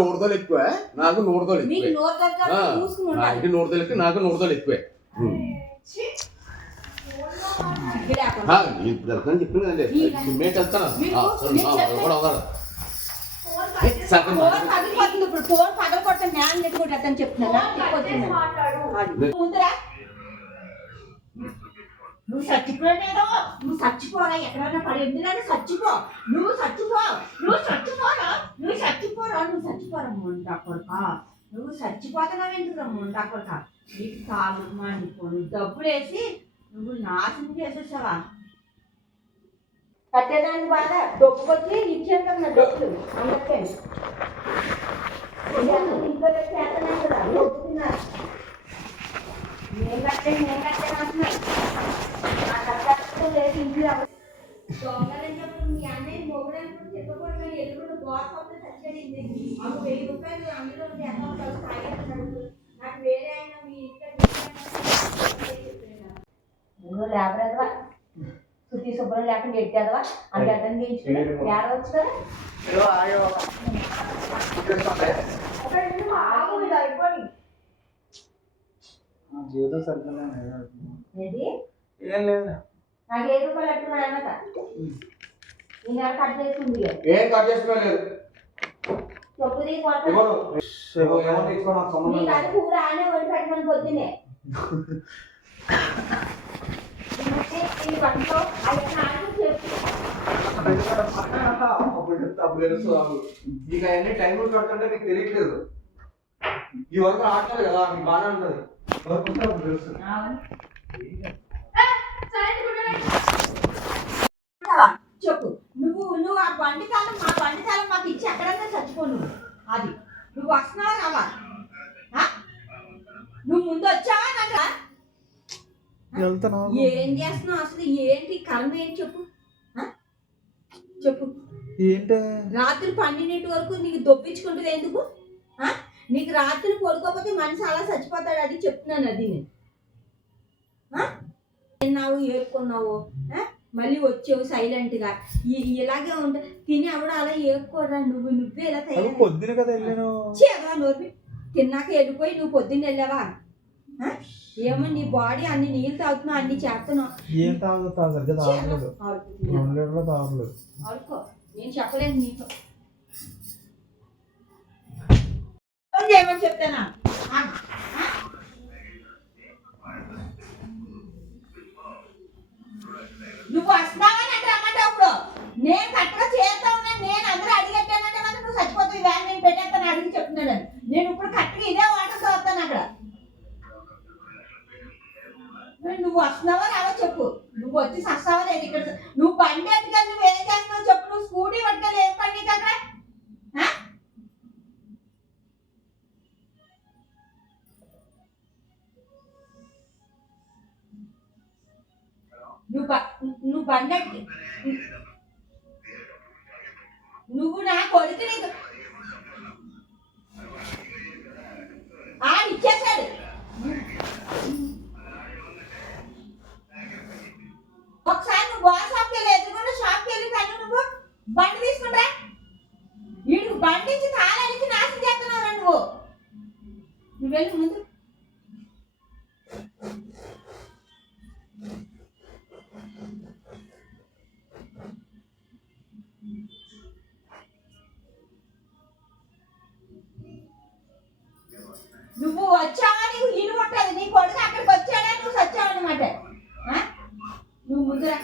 నూరుదోలు ఎక్కువ, నాకు నూరుదోలు ఎక్కువ. ఇంటి నూరుదోలు ఎక్కువ, నాకు నూరుదోలు ఎక్కువే. ఇప్పుడు వెళ్తాను చెప్పింది కదండి, సిమెంట్ వెళ్తాను కూడా అవుతాడు. ఇప్పుడు ఫోన్ పగల కొట్టే జ్ఞానం ఎట్టుకుంటాను చెప్తున్నా. నువ్వు చచ్చిపోయాడు, నువ్వు చచ్చిపోరా, ఎక్కడైనా పడి ఎందుకంటే చచ్చిపో, నువ్వు చచ్చిపో, నువ్వు చచ్చిపోరా, నువ్వు చచ్చిపోరా, నువ్వు చచ్చిపోరా మొంటా కొడుక, నువ్వు చచ్చిపోతున్నావు ఎందుకు మొంటా కొడుక. నీకు తాగుమా నీకు డబ్బులు వేసి నువ్వు నాశనం చేసేసావా. కట్టేదానికి బాగా డబ్బుకొచ్చి ఇచ్చేస్తాం నా డబ్బులు అందరికీ ఇంట్లో చేస్తున్నాను కదా డబ్బుతున్నారు. నేను కట్టాను అంటున్నాను. లేదు ఇంట్లో దొంగలని చెప్పి మీ అన్నయ్య మొగడానికి చెప్పకూడదు కానీ ఎదురు గోడ చచ్చేది. మాకు 1000 రూపాయలు అందులో అకౌంట్ తాగేస్తున్నాడు. నాకు వేరే ఆయన మీ ఇంట్లో లేబరేదవా శుద్ధి శుభ్రం లేకుండా ఎట్టేదవా అది అర్థం చేయించుకుని ఏడవచ్చు కదా. జీవితం సరిగ్గా ఏం లేదు. నాకు 7 రూపాయలు అట్టుకున్నా అన్నట నేను కట్ చేసుకుంది. ఏం కట్ చేసుకోలేదు. చెప్పు అది కూర ఆనే వండి పెట్టమని పొద్దునే నీకు అవన్నీ టైం పడుతుంటే నీకు తెలియట్లేదు. ఈ వరకు ఆడలేదు కదా మీకు బాగానే ఉంటుంది. తెలుసు చెప్పు. నువ్వు ఆ బండికాలం మా బండికాలం మాకు ఇచ్చి ఎక్కడన్నా చచ్చిపో. నువ్వు అది నువ్వు వస్తున్నావా రావా? నువ్వు ముందు వచ్చావా నాకు ఏం చేస్తున్నావు అసలు? ఏంటి కర్మ ఏంటి చెప్పు చెప్పు. ఏంటి రాత్రి 12 వరకు నీకు దొప్పించుకుంటూ ఎందుకు? నీకు రాత్రి పడుకోకపోతే మనిషి అలా చచ్చిపోతాడు. అది చెప్తున్నాను. అది నేను ఏరుకున్నావు మళ్ళీ వచ్చావు సైలెంట్గా ఇలాగే ఉంటా తిని ఆవిడ అలా ఏరుకోరా. నువ్వే ఇలా పొద్దున కదా వెళ్ళాను. నోరు తిన్నాక వెళ్ళిపోయి నువ్వు పొద్దున్న వెళ్ళావా? ఏమో నీ బాడీ అన్ని నీళ్ళు తాగుతున్నావు, అన్ని చేస్తున్నావు. ఏం తాగుతావు? ఆడుకో. నేను చెప్పలేదు నీకు చేయమని చెప్తానా? నువ్వు వస్తున్నావని అంటే రమ్మంటావు. ఇప్పుడు నేను కరెక్ట్గా చేస్తా ఉన్నాను. నేను అందరూ అడిగట్టానంటే మాత్రం నువ్వు చచ్చిపోతావు. ఇవాళ నేను పెట్టేస్తాను అడిగి చెప్తున్నాను. నేను ఇప్పుడు కరెక్ట్గా ఇదే వాటర్ చదువుతాను అక్కడ. నువ్వు వస్తున్నావా రావో చెప్పు. నువ్వు వచ్చి సస్తావా లేదు ఇక్కడ. నువ్వు బండి ఎట్టుకెళ్ళి నువ్వు ఏం చేస్తున్నావు చెప్పు. నువ్వు స్కూటీ పట్టుకెళ్ళి ఏం పని నీకు అక్కడ? నువ్వు బండి నువ్వు నా కొడుకు నీకు ఇచ్చేసాడు. ఒకసారి నువ్వు బాల్ షాప్కి వెళ్ళి ఎదురుకుండా షాప్కి వెళ్ళి కానీ నువ్వు బండి తీసుకుంటా వీడు బండి ఇచ్చి తాళాలిచ్చి నాశనం చేస్తున్నావురా నువ్వు. నువ్వు వెళ్ళి ముందు నువ్వు వచ్చావా నీకు ఇల్లు ఉంటుంది. నీ కొడుకు అక్కడికి వచ్చాడా నువ్వు చచ్చావన్నమాట. నువ్వు ముందురా.